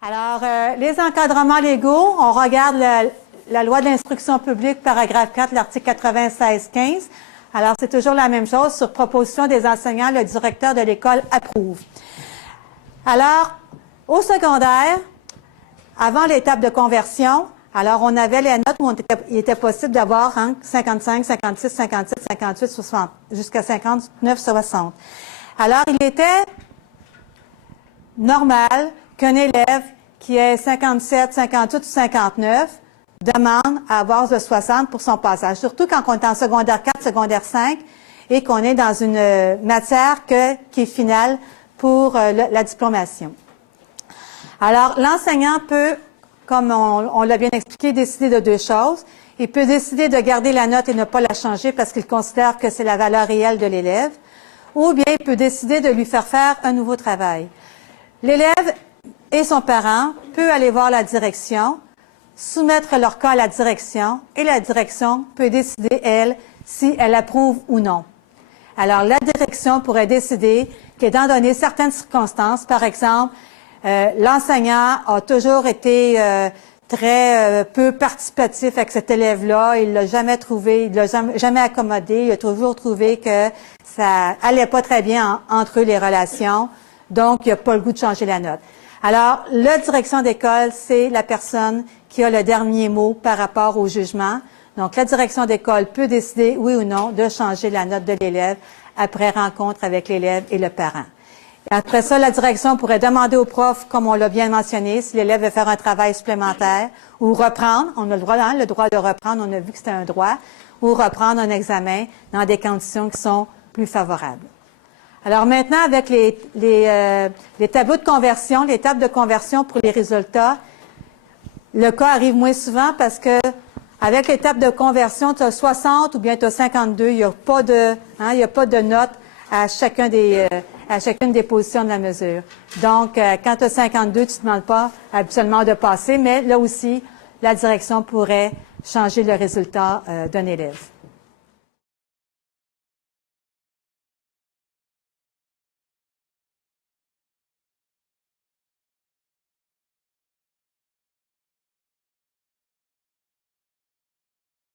Alors, les encadrements légaux, on regarde la loi de l'instruction publique, paragraphe 4, l'article 96-15. Alors, c'est toujours la même chose. Sur proposition des enseignants, le directeur de l'école approuve. Alors, au secondaire, avant l'étape de conversion, alors on avait les notes où il était possible d'avoir 55, 56, 57, 58, 60, jusqu'à 59, 60. Alors, il était normal qu'un élève qui ait 57, 58 ou 59 demande à avoir de 60 pour son passage. Surtout quand on est en secondaire 4, secondaire 5 et qu'on est dans une matière qui est finale pour la diplomation. Alors, l'enseignant peut, comme on l'a bien expliqué, décider de deux choses. Il peut décider de garder la note et ne pas la changer parce qu'il considère que c'est la valeur réelle de l'élève. Ou bien il peut décider de lui faire faire un nouveau travail. L'élève et son parent peuvent aller voir la direction, soumettre leur cas à la direction et la direction peut décider, elle, si elle approuve ou non. Alors, la direction pourrait décider qu'étant donné certaines circonstances, par exemple, l'enseignant a toujours été très peu participatif avec cet élève-là, il l'a jamais trouvé, il l'a jamais accommodé, il a toujours trouvé que ça allait pas très bien entre eux les relations, donc il n'a pas le goût de changer la note. Alors, la direction d'école, c'est la personne qui a le dernier mot par rapport au jugement. Donc, la direction d'école peut décider, oui ou non, de changer la note de l'élève après rencontre avec l'élève et le parent. Et après ça, la direction pourrait demander au prof, comme on l'a bien mentionné, si l'élève veut faire un travail supplémentaire ou reprendre, on a le droit de reprendre, on a vu que c'était un droit, ou reprendre un examen dans des conditions qui sont plus favorables. Alors maintenant, avec les tableaux de conversion, l'étape de conversion pour les résultats, le cas arrive moins souvent parce que avec l'étape de conversion, tu as 60 ou bien tu as 52, il n'y a pas de note à chacune des positions de la mesure. Donc, quand tu as 52, tu ne demandes pas habituellement de passer, mais là aussi, la direction pourrait changer le résultat d'un élève.